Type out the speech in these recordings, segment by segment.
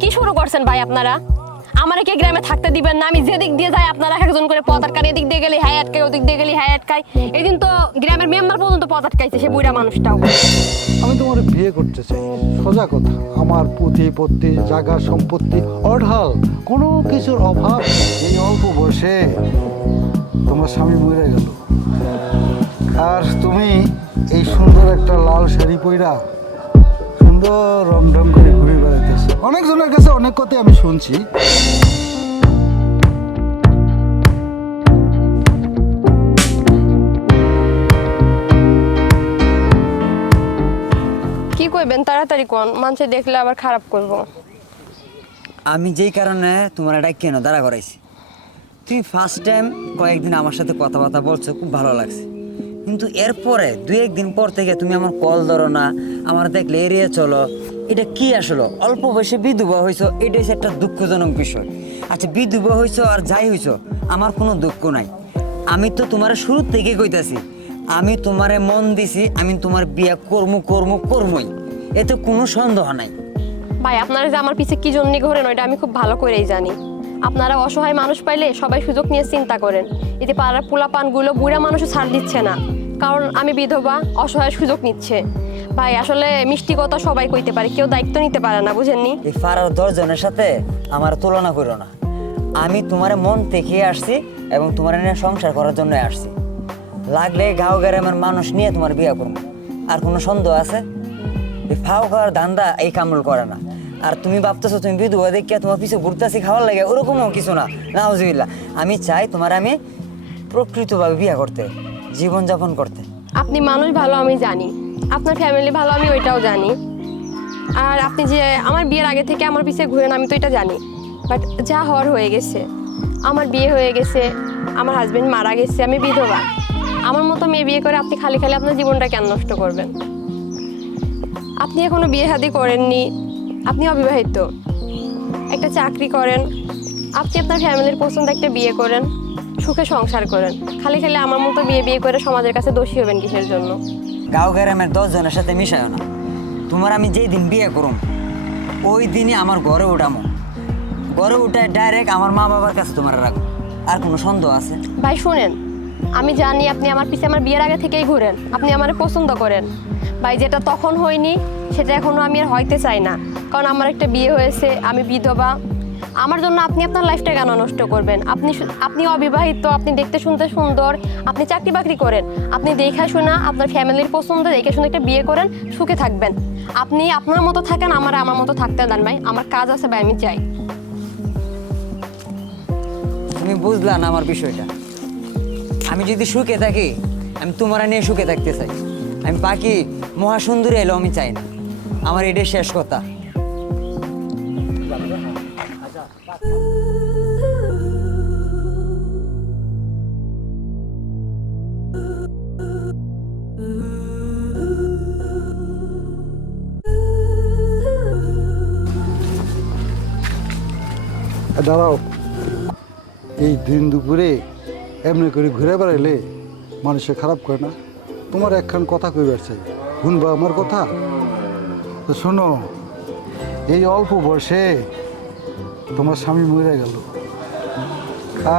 কি শুরু করছেন ভাই আপনারা? আমার কি গ্রামে থাকতে দিবেন না? আমি যেদিক দিয়ে যাই, আপনারা একজন করে পথ আটকান এদিক দিয়ে গেলে হাই আটকাই ওদিক দিয়ে গেলে হাই আটকাই এদিন তো গ্রামের মেম্বার পর্যন্ত পথ আটকাইছে সে বুড়া মানুষটাও। আমি তোমার বিয়ে করতে চাই। সোজা কথা, আমার পুঁথি পত্তি জায়গা সম্পত্তি, অঢাল, কোনো কিছুর অভাব এই অল্প বয়সে তোমার স্বামী মরে গেল। আর তুমি এই সুন্দর একটা লাল শাড়ি পইরা সুন্দর রং ঢং করে অনেকজনের কাছে অনেক কথাই আমি শুনছি। কি কইবেন? তাড়াতাড়ি কোন। মানুষে দেখলে আবার খারাপ করব। আমি যেই কারণে তোমার এটা কেন দাঁড়া করাইছি? তুমি ফার্স্ট টাইম কয়েকদিন আমার সাথে কথাবার্তা বলছো খুব ভালো লাগছে। কিন্তু এরপরে দুই একদিন পর থেকে তুমি আমার কল ধরো না আমার দেখলে এড়িয়ে চলো। এটা কি আসলো? অল্প বয়সে বিধবা হয়েছো এটা হচ্ছে একটা দুঃখজনক বিষয়। আচ্ছা বিধবা হয়েছো আর যাই হয়েছো আমার কোনো দুঃখ নাই। আমি তো তোমার শুরু থেকে কইতাছি, আমি তোমারে মন দিছি, আমি তোমার বিয়া কর্ম কর্ম, কর্মই। এতে কোনো সন্দেহ নাই। ভাই, আপনারা যে আমার পিছে কি জন্য ঘোরেন, ওইটা আমি খুব ভালো করেই জানি। আপনারা অসহায় মানুষ পাইলে সবাই সুযোগ নিয়ে চিন্তা করেন। এতে পাড়ার পোলাপানগুলো বুড়া মানুষও ছাড় দিচ্ছে না, কারণ আমি বিধবা, অসহায় সুযোগ নিচ্ছে। ভাই আসলে মিষ্টি কথা সবাই কইতে পারে কেউ দায়িত্ব নিতে পারে না বুঝেননি? এই ফারার দশজনের সাথে আমার তুলনা করো না। আমি তোমার মন থেকে আসছি এবং তোমার নিয়ে সংসার করার জন্য আসছি। লাগলে গাঁও গ্রামের মানুষ নিয়ে তোমার বিয়ে করব। আর কোনো সন্দেহ আছে? এই ফাও খাওয়ার ধান্দা এই কামড় করে না। আর তুমি ভাবতেছো তুমি বিধবা দেখিয়া তোমার পিছু ঘুরতেছি খাওয়ার লাগে ওরকমও কিছু না। নাউজুবিল্লা আমি চাই তোমার আমি প্রকৃতভাবে বিয়ে করতে জীবনযাপন করতে। আপনি মানুষ ভালো আমি জানি। আপনার ফ্যামিলি ভালো, আমি ওইটাও জানি। আর আপনি যে আমার বিয়ের আগে থেকে আমার পিছে ঘুরেন, আমি তো এটা জানি। বাট যা হওয়ার হয়ে গেছে। আমার বিয়ে হয়ে গেছে, আমার হাজবেন্ড মারা গেছে, আমি বিধবা। আমার মতো মেয়ে বিয়ে করে আপনি খালি খালি আপনার জীবনটা কেন নষ্ট করবেন? আপনি এখনও বিয়ে শাদি করেননি, আপনি অবিবাহিত। একটা চাকরি করেন, আপনি আপনার ফ্যামিলির পছন্দ একটা বিয়ে করেন, সুখে সংসার করেন। খালি খালি আমার মতো বিয়ে বিয়ে করে সমাজের কাছে দোষী হবেন কিসের জন্য? গাঁও গ্রামের দশ জনের সাথে মিশায় না। তোমার আমি যেই দিন বিয়ে করুম ওই দিনই আমার ঘরে উঠামো। ঘরে উঠায় ডাইরেক্ট আমার মা বাবার কাছে তোমার রাখব। আর কোনো সন্দেহ আছে? ভাই, শুনেন, আমি জানি আপনি আমার পিছে আমার বিয়ের আগে থেকেই ঘুরেন। আপনি আমার পছন্দ করেন। ভাই, যেটা তখন হয়নি, সেটা এখনও আমি আর হইতে চাই না। কারণ আমার একটা বিয়ে হয়েছে, আমি বিধবা আমার জন্য আপনি আপনার লাইফটা কেন নষ্ট করবেন? আপনি আপনি অবিবাহিত, আপনি দেখতে শুনতে সুন্দর, আপনি চাকরি বাকরি করেন, আপনি দেখা শোনা আপনার ফ্যামিলির পছন্দ, দেখে শুনে একটা বিয়ে করেন, সুখে থাকবেন। আপনি আপনার মতো থাকেন, আমার আমার মতো থাকতে দেন ভাই, আমার কাজ আছে ভাই, আমি চাই। তুমি বুঝলা না আমার বিষয়টা। আমি যদি সুখে থাকি, আমি তোমার নিয়ে সুখে থাকতে চাই। আমি বাকি মহাসুন্দরী এলো আমি চাই না। আমার এটাই শেষ কথা। দাঁড়াও। এই দিন দুপুরে এমনি করে ঘুরে বেড়াইলে মানুষে খারাপ করে না? তোমার একখান কথা কইবার চাই। শুনবা আমার কথা? তো শোনো, এই অল্প বয়সে তোমার স্বামী মরে গেল।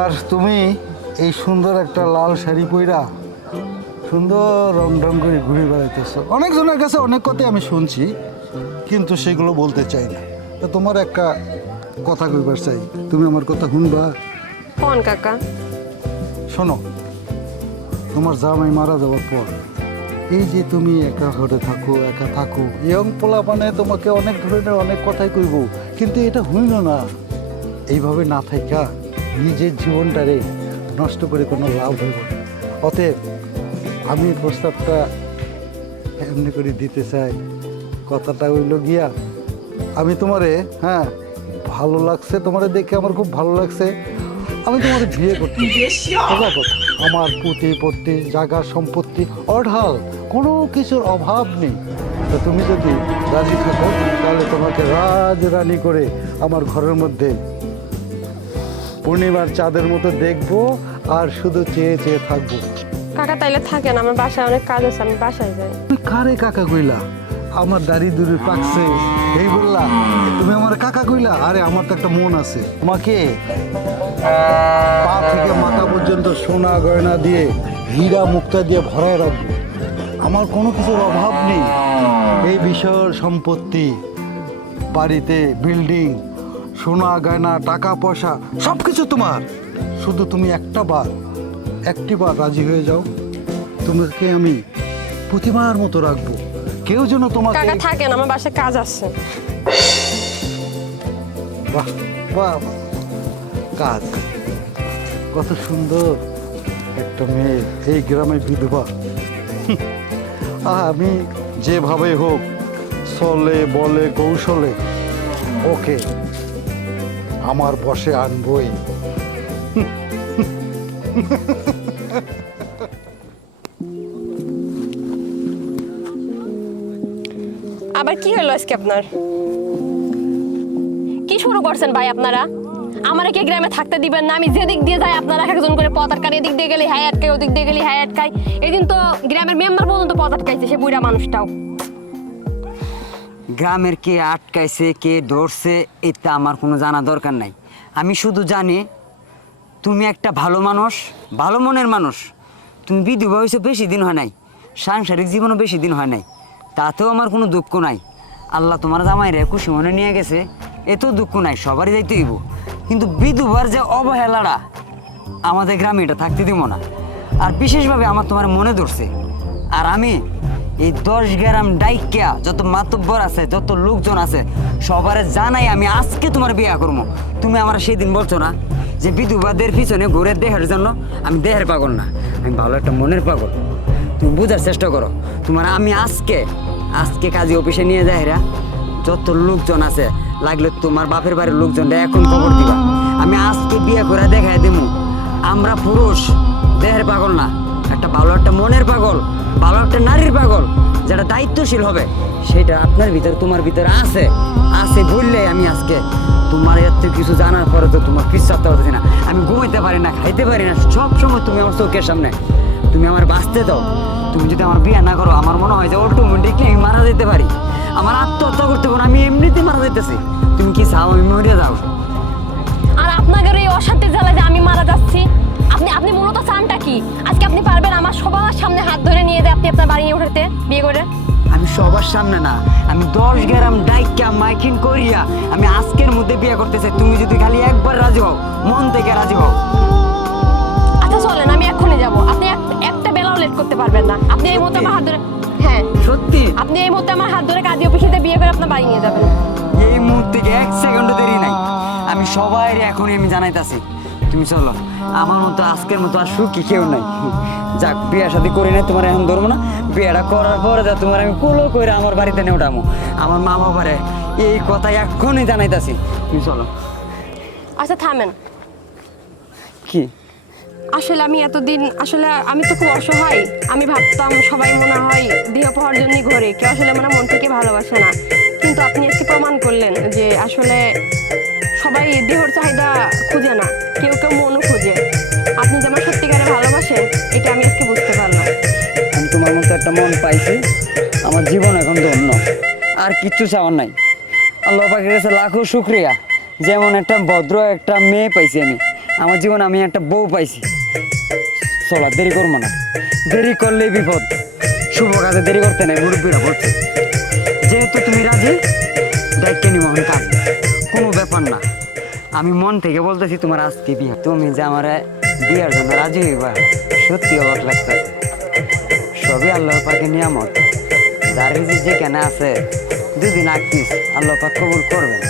আর তুমি এই সুন্দর একটা লাল শাড়ি পইরা সুন্দর রং ঢং করে ঘুরে বেড়াইতেছো। অনেকজনের কাছে অনেক কথাই আমি শুনছি কিন্তু সেগুলো বলতে চাই না। তা তোমার একটা কথা কইবার চাই। তুমি আমার কথা শুনবা? কোন কাকা? শোনো তোমার জামাই মারা যাওয়ার পর এই যে তুমি একা ঘরে থাকো একা থাকো ইয়ং পোলা মানে তোমাকে অনেক ধরনের অনেক কথাই কইব। কিন্তু এটা হইল না। এইভাবে না থাকা নিজের জীবনটারে নষ্ট করে কোনো লাভ হইব না। অতএব আমি প্রস্তাবটা এমনি করে দিতে চাই। কথাটা হইল গিয়া আমি তোমারে হ্যাঁ ভালো লাগছে তোমারে দেখে আমার খুব ভালো লাগছে। আমি তোমার বিয়ে করতে আমার পুঁতি পত্তি জায়গা সম্পত্তি অঢাল কোনো কিছুর অভাব নেই। তো তুমি যদি রাজি থাকো তাহলে তোমাকে রাজ রানী করে আমার ঘরের মধ্যে পূর্ণিমার চাঁদের মতো দেখব আর শুধু চেয়ে চেয়ে থাকব। কাকা তাইলে থাকেন আমার বাসায় অনেক কাজ আছে আমি বাসায় যাই। তুমি কারে কাকা কইলা? আমার দাড়ি দূরে পাকছে। এই বললা তুমি আমার কাকা কইলা? আরে আমার তো একটা মন আছে। তোমাকে পা থেকে মাথা পর্যন্ত সোনা গয়না দিয়ে হীরা মুক্তা দিয়ে ভরায় রাখব। আমার কোনো কিছুর অভাব নেই। এই বিষয়ের সম্পত্তি বাড়িতে বিল্ডিং সোনা গয়না টাকা পয়সা সব কিছু তোমার। শুধু তুমি একটা বার একটি বার রাজি হয়ে যাও। তোমাকে আমি প্রতিমার মতো রাখব। কেউ যেন তোমাকে কাকা থাকেন আমার বাসায় কাজ আছে। বাহ বাহ। কাজ। কত সুন্দর একটা মেয়ে। এই গ্রামে বিধবা। আমি যেভাবে হোক চলে, বলে, কৌশলে ওকে আমার বসে আনবই। আবার কি হলো আজকে আপনার? কি শুরু করছেন ভাই আপনারা? আমার কি গ্রামে থাকতে দিবেন না? আমি যেদিক দিয়ে যাই, আপনারা এক একজন করে পথ আটকান এদিক দিয়ে গেলে হ্যাঁ আটকাই ওদিক দিয়ে গেলে হ্যাঁ আটকাই এদিন তো গ্রামের মেম্বার পর্যন্ত পথ আটকাইছে, সে বুড়া মানুষটাও। গ্রামের কে আটকাইছে, কে ধরছে, এটা আমার কোনো জানা দরকার নাই। আমি শুধু জানি, তুমি একটা ভালো মানুষ, ভালো মনের মানুষ। তুমি বিধবা হয়েছো বেশি দিন হয় নাই। সাংসারিক জীবনও বেশি দিন হয় নাই। তাতেও আমার কোনো দুঃখ নাই। আল্লাহ তোমার জামাই রে খুশি মনে নিয়ে গেছে, এতেও দুঃখ নাই, সবারই যাইতে হইব। কিন্তু বিধবার যে অবহেলাটা আমাদের গ্রামে এটা থাকতে দিব না। আর বিশেষভাবে আমার তোমার মনে ধরছে। আর আমি এই দশ গ্রাম ডাইকিয়া যত মাতব্বর আছে, যত লোকজন আছে, সবার জানাই আমি আজকে তোমার বিয়া করব। তুমি আমার সেদিন বলছো না যে বিধবাদের পিছনে ঘুরে দেহের জন্য আমি দেহের পাগল না। আমি ভালো একটা মনের পাগল। তুমি বোঝার চেষ্টা করো। তোমার আমি আজকে আজকে কাজী অফিসে নিয়ে যাই যত লোকজন আছে লাগলে তোমার বাপের বাড়ির লোকজন এখন খবর দিবা। আমি আজকে বিয়ে করে দেখাই দেবো আমরা পুরুষ, দেহের পাগল না। একটা ভালো একটা মনের পাগল, ভালো একটা নারীর পাগল, যেটা দায়িত্বশীল হবে, সেটা আপনার ভিতর, তোমার ভিতরে আছে। আছে বললে আমি আজকে তোমার এত কিছু জানার পরে তো তোমার পিছাতে পারতেছি না। আমি ঘুমাইতে পারি না, খাইতে পারি না সব সময় তুমি আমার চোখের সামনে। তুমি আমার বাঁচতে দাও। তুমি যদি আমার বিয়ে না করো, আমার মনে হয় যে অটোমেটিকলি আমি মারা যেতে পারি। আমার আত্মহত্যা করতে পারো আমি এমনিতে মারা যেতেছি তুমি কি চাও আমি মরে যাও? আর আপনাদের এই অশান্তির জ্বালা যে আমি মারা যাচ্ছি আপনি আপনি মূলত চানটা কি? আজকে আপনি পারবেন আমার সবার সামনে হাত ধরে নিয়ে যে আপনি আপনার বাড়ি নিয়ে উঠাতে বিয়ে করে? আমি সবার সামনে না আমি দশ গ্রাম ডাইকা মাইকিং করিয়া আমি আজকের মধ্যে বিয়ে করতে চাই। তুমি যদি খালি একবার রাজি হও মন থেকে রাজি হও। আচ্ছা চলেন আমি এক্ষুনি যাব। আপনি একটা বেলাও লেট করতে পারবেন না। আপনি এই আমার হাত ধরে আপনি এই মুহূর্তে আমার হাত ধরে কাজী অফিসে বিয়ে করে আপনার বাড়ি নিয়ে যাবেন। এই মুহূর্তে এক সেকেন্ডও দেরি নাই? আমি সবাই এখনই আমি জানাইতাছি। তুমি চলো আমার মতো আজকের মতো আর সুখী কেউ নাই। যাক বিয়ে শাদি করি নাই তোমার এখন ধরবো না। বিয়েটা করার পরে যা তোমার আমি কুলো করে আমার বাড়িতে নিয়ে ওঠামো আমার মা বাবারে এই কথা এখনই জানাইতাছি। তুমি চলো। আচ্ছা থামেন। কি? আসলে আমি এতদিন, আসলে আমি তো খুব অসহায়। আমি ভাবতাম সবাই মনে হয় দেহ পাওয়ার জন্যই ঘরে, কেউ আসলে মানে মন থেকে ভালোবাসে না। কিন্তু আপনি আজকে প্রমাণ করলেন যে আসলে সবাই দেহর চাহিদা খুঁজে না, কেউ কেউ মনও খুঁজে। আপনি যে আমার সত্যিকারে ভালোবাসেন, এটা আমি আজকে বুঝতে পারলাম। আমি তোমার মতো একটা মন পাইছি, আমার জীবন এখন ধন্য। আর কিচ্ছু চাওয়ার নাই। আল্লাহ পাখির কাছে লাখো শুক্রিয়া, যেমন একটা ভদ্র একটা মেয়ে পাইছি আমি। আমার জীবনে আমি একটা বউ পাইছি। চলা, দেরি করব না। দেরি করলেই বিপদ। শুভ কাজে দেরি করতে নাই, মুরব্বীরা বলছে। যেহেতু তুমি রাজি, দায়িত্ব নিব আমি কাজ। কোনো ব্যাপার না। আমি মন থেকে বলতেছি তোমার আজকে বিয়ে। তুমি যে আমার বিয়ের জন্য রাজি হইবা, সত্যি অবাক লাগতেছে সবই আল্লাহ পাকে নিয়ামত। যার রিজিক যেখানে আছে, দুদিন আঁকতিস আল্লাহ পাক কবুল করবেন।